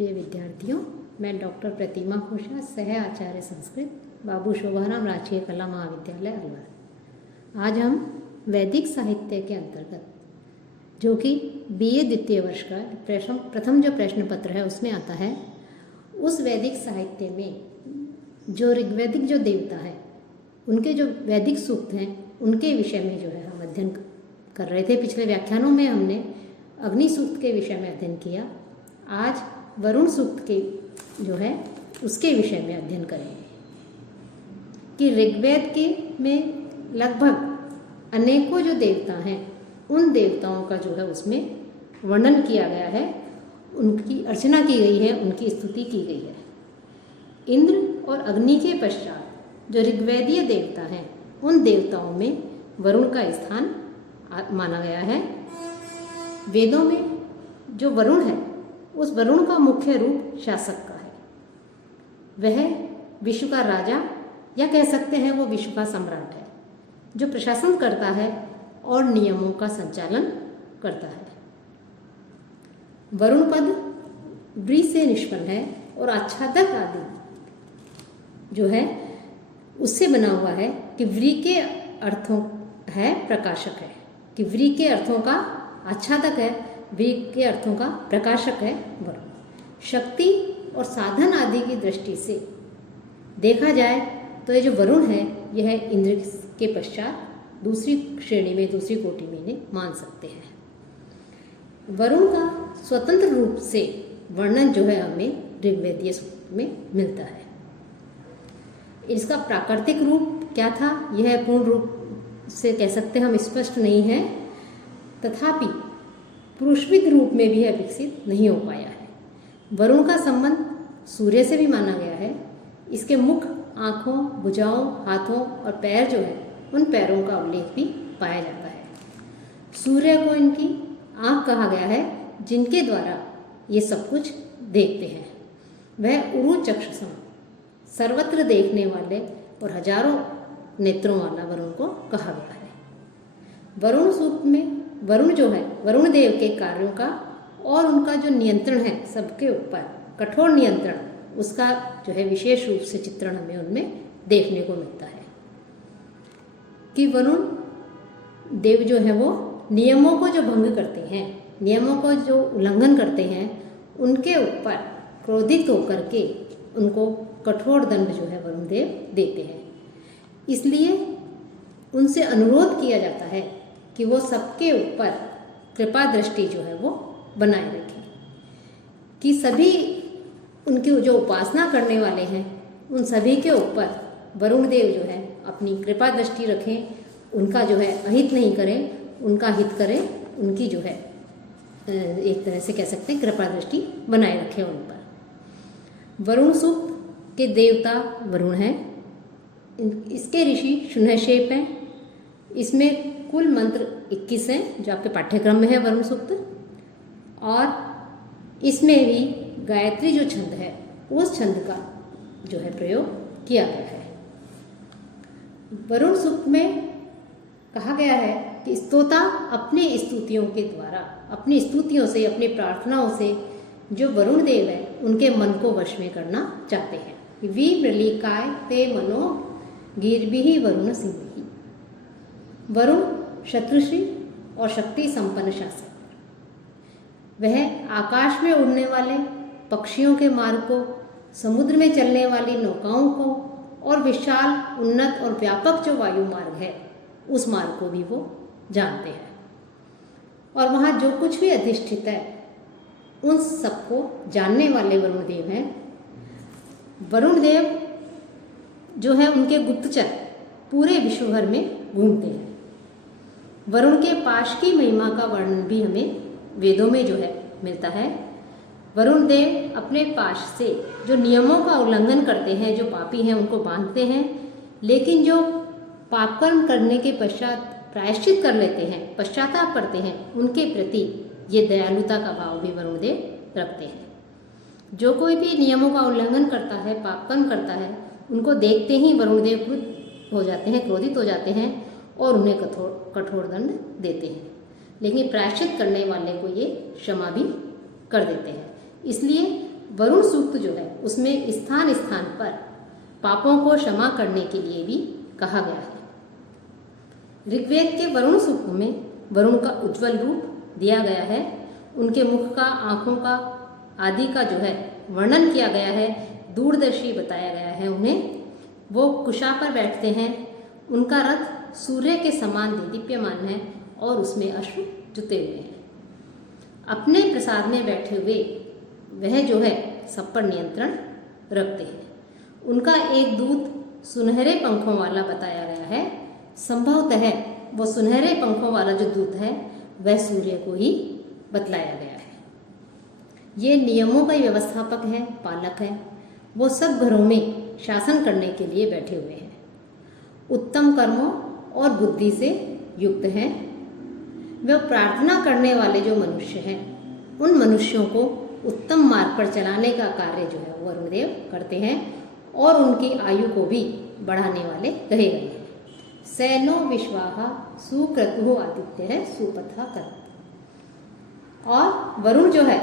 प्रिय विद्यार्थियों, मैं डॉक्टर प्रतिमा खोशा, सह आचार्य संस्कृत, बाबू शोभाराम राजकीय कला महाविद्यालय अलवर। आज हम वैदिक साहित्य के अंतर्गत, जो कि बीए द्वितीय वर्ष का प्रथम जो प्रश्न पत्र है उसमें आता है, उस वैदिक साहित्य में जो ऋग्वैदिक जो देवता है उनके जो वैदिक सूक्त हैं उनके विषय में जो है हम अध्ययन कर रहे थे। पिछले व्याख्यानों में हमने अग्नि सूक्त के विषय में अध्ययन किया। आज वरुण सूक्त के जो है उसके विषय में अध्ययन करेंगे कि ऋग्वेद के में लगभग अनेकों जो देवता हैं उन देवताओं का जो है उसमें वर्णन किया गया है, उनकी अर्चना की गई है, उनकी स्तुति की गई है। इंद्र और अग्नि के पश्चात जो ऋग्वेदीय देवता हैं उन देवताओं में वरुण का स्थान माना गया है। वेदों में जो वरुण है उस वरुण का मुख्य रूप शासक का है। वह विश्व का राजा या कह सकते हैं वो विश्व का सम्राट है, जो प्रशासन करता है और नियमों का संचालन करता है। वरुण पद व्री से निष्पन्न है और आच्छादक आदि जो है उससे बना हुआ है कि व्री के अर्थों है प्रकाशक है, कि व्री के अर्थों का आच्छादक है, व्री के अर्थों का प्रकाशक है वरुण। शक्ति और साधन आदि की दृष्टि से देखा जाए तो ये जो वरुण है यह इंद्र के पश्चात दूसरी श्रेणी में, दूसरी कोटि में इन्हें मान सकते हैं। वरुण का स्वतंत्र रूप से वर्णन जो है हमें ऋग्वेदीय सूक्त में मिलता है। इसका प्राकृतिक रूप क्या था यह पूर्ण रूप से कह सकते हम स्पष्ट नहीं है, तथापि पुरुषविद रूप में भी यह विकसित नहीं हो पाया है। वरुण का संबंध सूर्य से भी माना गया है। इसके मुख, आँखों, भुजाओं, हाथों और पैर जो है उन पैरों का उल्लेख भी पाया जाता है। सूर्य को इनकी आँख कहा गया है जिनके द्वारा ये सब कुछ देखते हैं। वह उरु चक्षुषम, सर्वत्र देखने वाले और हजारों नेत्रों वाला वरुण को कहा गया है। वरुण सूक्त में वरुण जो है वरुण देव के कार्यों का और उनका जो नियंत्रण है सबके ऊपर कठोर नियंत्रण, उसका जो है विशेष रूप से चित्रण हमें उनमें देखने को मिलता है कि वरुण देव जो है वो नियमों को जो भंग करते हैं, नियमों को जो उल्लंघन करते हैं, उनके ऊपर क्रोधित होकर के उनको कठोर दंड जो है वरुण देव देते हैं। इसलिए उनसे अनुरोध किया जाता है कि वो सबके ऊपर कृपा दृष्टि जो है वो बनाए रखें, कि सभी उनकी जो उपासना करने वाले हैं उन सभी के ऊपर वरुण देव जो है अपनी कृपा दृष्टि रखें, उनका जो है अहित नहीं करें, उनका हित करें, उनकी जो है एक तरह से कह सकते हैं कृपा दृष्टि बनाए रखें उन पर। वरुण सूक्त के देवता वरुण हैं। इसके ऋषि शुनहशेप हैं। इसमें कुल मंत्र 21 हैं जो आपके पाठ्यक्रम में है वरुण सूक्त, और इसमें भी गायत्री जो छंद है उस छंद का जो है प्रयोग किया गया है। वरुण सूक्त में कहा गया है कि स्तोता अपने स्तुतियों के द्वारा, अपनी स्तुतियों से, अपनी प्रार्थनाओं से जो वरुण देव है उनके मन को वश में करना चाहते हैं। वी प्रलिकाय ते मनो गिरबिहि वरुण सिंहि। वरुण शत्रुश्री और शक्ति संपन्न शासक, वह आकाश में उड़ने वाले पक्षियों के मार्ग को, समुद्र में चलने वाली नौकाओं को और विशाल, उन्नत और व्यापक जो वायु मार्ग है उस मार्ग को भी वो जानते हैं, और वहाँ जो कुछ भी अधिष्ठित है उन सबको जानने वाले वरुण देव हैं। वरुण देव जो है उनके गुप्तचर पूरे विश्व भर में घूमते हैं। वरुण के पाश की महिमा का वर्णन भी हमें वेदों में जो है मिलता है। वरुण देव अपने पाश से जो नियमों का उल्लंघन करते हैं, जो पापी हैं उनको बांधते हैं, लेकिन जो पापकर्म करने के पश्चात प्रायश्चित कर लेते हैं, पश्चाताप करते हैं, उनके प्रति ये दयालुता का भाव भी वरुण देव रखते हैं। जो कोई भी नियमों का उल्लंघन करता है, पापकर्म करता है, उनको देखते ही वरुण देव क्रुद्ध हो जाते हैं, क्रोधित हो जाते हैं और उन्हें कठोर दंड देते हैं, लेकिन प्रायश्चित करने वाले को ये क्षमा भी कर देते हैं। इसलिए वरुण सूक्त जो है उसमें स्थान स्थान पर पापों को क्षमा करने के लिए भी कहा गया है। ऋग्वेद के वरुण सूक्त में वरुण का उज्जवल रूप दिया गया है, उनके मुख का, आंखों का आदि का जो है वर्णन किया गया है, दूरदर्शी बताया गया है उन्हें। वो कुशा पर बैठते हैं, उनका रथ सूर्य के समान दीप्यमान है और उसमें अश्व जुते हुए हैं। अपने प्रसाद में बैठे हुए वह जो है सब पर नियंत्रण रखते हैं। उनका एक दूत सुनहरे पंखों वाला बताया गया है। संभवतः वो सुनहरे पंखों वाला जो दूत है वह सूर्य को ही बतलाया गया है। ये नियमों का व्यवस्थापक है, पालक है। वो सब घरों में शासन करने के लिए बैठे हुए हैं। उत्तम कर्मों और बुद्धि से युक्त हैं। वे प्रार्थना करने वाले जो मनुष्य हैं उन मनुष्यों को उत्तम मार्ग पर चलाने का कार्य जो है वरुण देव करते हैं और उनकी आयु को भी बढ़ाने वाले कहे गए हैं। सैनो विश्वाहा सुक्रतु आदित्य है सुपथा कर। और वरुण जो है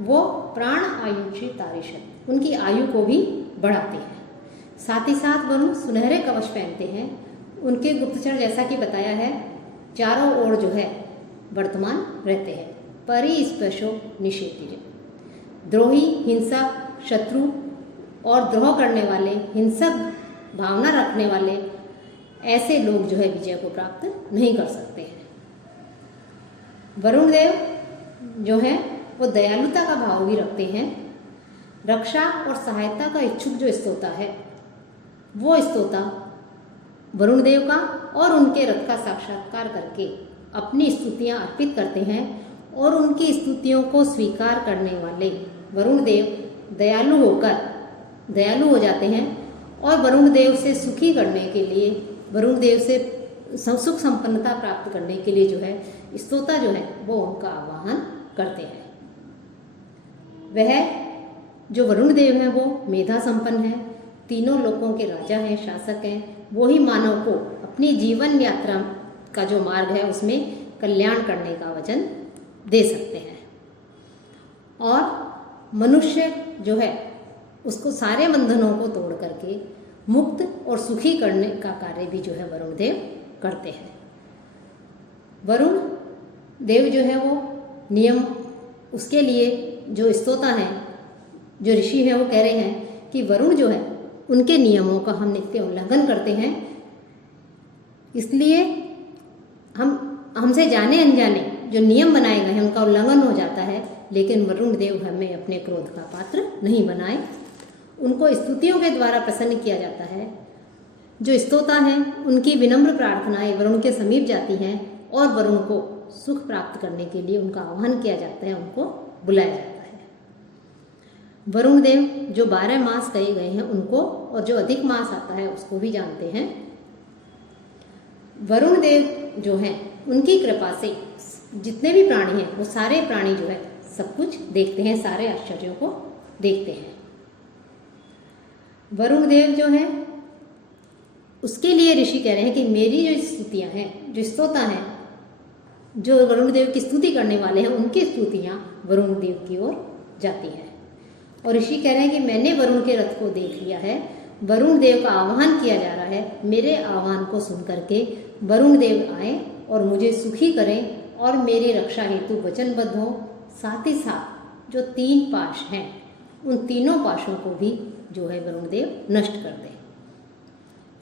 वो प्राण आयुषी तारिशत, उनकी आयु को भी बढ़ाते हैं। साथ ही साथ वरुण सुनहरे कवच पहनते हैं। उनके गुप्तचर जैसा कि बताया है चारों ओर जो है वर्तमान रहते हैं। परिस्पर्शो निषेधिज, द्रोही, हिंसक, शत्रु और द्रोह करने वाले, हिंसक भावना रखने वाले ऐसे लोग जो है विजय को प्राप्त नहीं कर सकते हैं। वरुण देव जो है वो दयालुता का भाव भी रखते हैं। रक्षा और सहायता का इच्छुक जो स्तोता है वो स्तोता वरुण देव का और उनके रथ का साक्षात्कार करके अपनी स्तुतियां अर्पित करते हैं और उनकी स्तुतियों को स्वीकार करने वाले वरुण देव दयालु हो जाते हैं और वरुण देव से सुखी करने के लिए, वरुण देव से सुख संपन्नता प्राप्त करने के लिए जो है स्तोता जो है वो उनका आवाहन करते हैं। वह जो वरुण देव है वो मेधा संपन्न है, तीनों लोकों के राजा हैं, शासक हैं। वो ही मानव को अपनी जीवन यात्रा का जो मार्ग है उसमें कल्याण करने का वचन दे सकते हैं। और मनुष्य जो है उसको सारे बंधनों को तोड़ करके मुक्त और सुखी करने का कार्य भी जो है वरुण देव करते हैं। वरुण देव जो है वो नियम, उसके लिए जो स्तोता हैं, जो ऋषि हैं वो कह रहे हैं कि वरुण जो है उनके नियमों का हम नित्य उल्लंघन करते हैं, इसलिए हमसे जाने अनजाने जो नियम बनाए गए हैं उनका उल्लंघन हो जाता है। लेकिन वरुण देव हमें अपने क्रोध का पात्र नहीं बनाए। उनको स्तुतियों के द्वारा प्रसन्न किया जाता है। जो स्तोता हैं उनकी विनम्र प्रार्थनाएं वरुण के समीप जाती हैं और वरुण को सुख प्राप्त करने के लिए उनका आह्वान किया जाता है, उनको बुलाया जाता है। वरुण देव जो 12 मास कहे गए हैं उनको और जो अधिक मास आता है उसको भी जानते हैं। वरुण देव जो हैं उनकी कृपा से जितने भी प्राणी हैं वो सारे प्राणी जो है सब कुछ देखते हैं, सारे आश्चर्यों को देखते हैं। वरुण देव जो है उसके लिए ऋषि कह रहे हैं कि मेरी जो स्तुतियां हैं, जो स्तोता हैं, जो वरुण देव की स्तुति करने वाले हैं उनकी स्तुतियां वरुण देव की ओर जाती हैं। और ऋषि कह रहे हैं कि मैंने वरुण के रथ को देख लिया है, वरुण देव का आह्वान किया जा रहा है। मेरे आह्वान को सुन करके वरुण देव आए और मुझे सुखी करें और मेरी रक्षा हेतु वचनबद्ध हो। साथ ही साथ जो 3 पाश हैं उन तीनों पाशों को भी जो है वरुण देव नष्ट कर दें,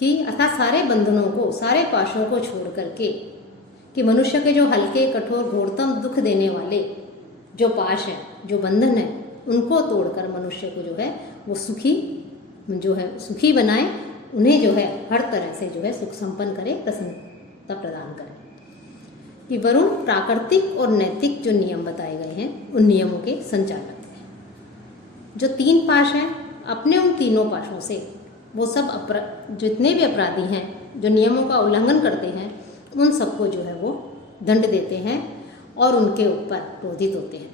कि अर्थात सारे बंधनों को, सारे पाशों को छोड़ करके, कि मनुष्य के जो हल्के, कठोर, घोरतम दुख देने वाले जो पाश हैं, जो बंधन हैं, उनको तोड़कर मनुष्य को जो है वो सुखी बनाए, उन्हें जो है हर तरह से जो है सुख संपन्न करे, प्रसन्नता प्रदान करे। कि वरुण प्राकृतिक और नैतिक जो नियम बताए गए हैं उन नियमों के संचालक हैं। जो 3 पाश हैं अपने उन तीनों पाशों से वो सब जितने भी अपराधी हैं जो नियमों का उल्लंघन करते हैं उन सबको जो है वो दंड देते हैं और उनके ऊपर क्रोधित होते हैं।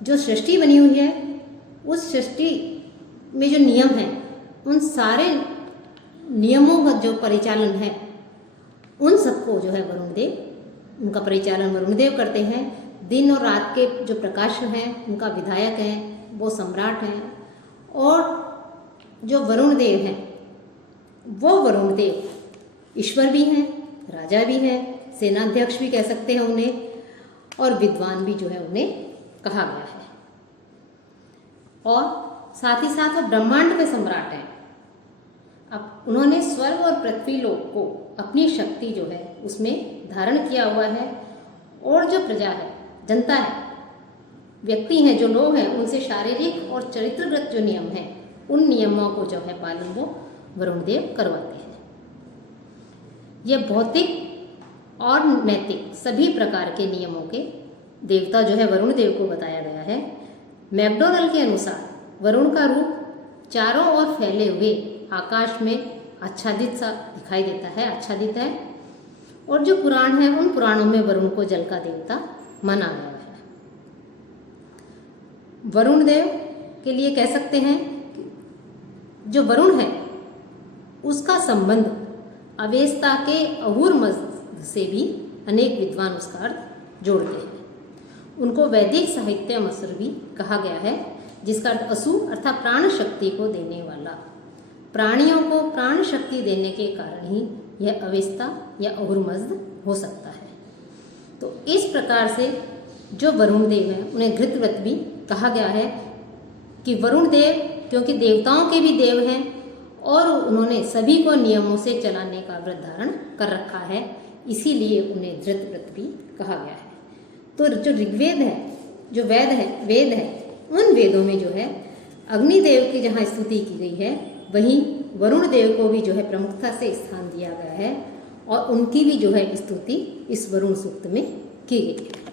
जो सृष्टि बनी हुई है उस सृष्टि में जो नियम हैं उन सारे नियमों का जो परिचालन है उन सबको जो है वरुण देव, उनका परिचालन वरुण देव करते हैं। दिन और रात के जो प्रकाश हैं उनका विधायक हैं, वो सम्राट हैं। और जो वरुण देव हैं वो वरुण देव ईश्वर भी हैं, राजा भी हैं, सेनाध्यक्ष भी कह सकते हैं उन्हें, और विद्वान भी जो है उन्हें कहा गया है। और साथ ही साथ वो ब्रह्मांड के सम्राट हैं। अब उन्होंने स्वर्ग और पृथ्वी लोक को अपनी शक्ति जो है उसमें धारण किया हुआ है। और जो प्रजा है, जनता है, व्यक्ति हैं, जो लोग हैं, उनसे शारीरिक और चरित्रगत जो नियम हैं उन नियमों को जो है पालन वो वरुण देव करवाते हैं। ये भौतिक और नैतिक सभी प्रकार के नियमों के देवता जो है वरुण देव को बताया गया है। मैकडोनल के अनुसार वरुण का रूप चारों ओर फैले हुए आकाश में आच्छादित सा दिखाई देता है, आच्छादित है। और जो पुराण है उन पुराणों में वरुण को जल का देवता माना गया है। वरुण देव के लिए कह सकते हैं जो वरुण है उसका संबंध अवेस्ता के अहूर मज़्द से भी अनेक विद्वान उसका अर्थ जोड़ते हैं। उनको वैदिक साहित्य मसर भी कहा गया है, जिसका अर्थ असु अर्थात प्राण शक्ति को देने वाला। प्राणियों को प्राण शक्ति देने के कारण ही यह अवेस्ता या अहूर मज़्द हो सकता है। तो इस प्रकार से जो वरुण देव हैं उन्हें घृतव्रत भी कहा गया है कि वरुण देव क्योंकि देवताओं के भी देव हैं और उन्होंने सभी को नियमों से चलाने का व्रत धारण कर रखा है, इसीलिए उन्हें धृतव्रत भी कहा गया है। तो जो ऋग्वेद है, जो वेद है, उन वेदों में जो है अग्निदेव की जहाँ स्तुति की गई है वहीं वरुण देव को भी जो है प्रमुखता से स्थान दिया गया है और उनकी भी जो है स्तुति इस वरुण सूक्त में की गई है।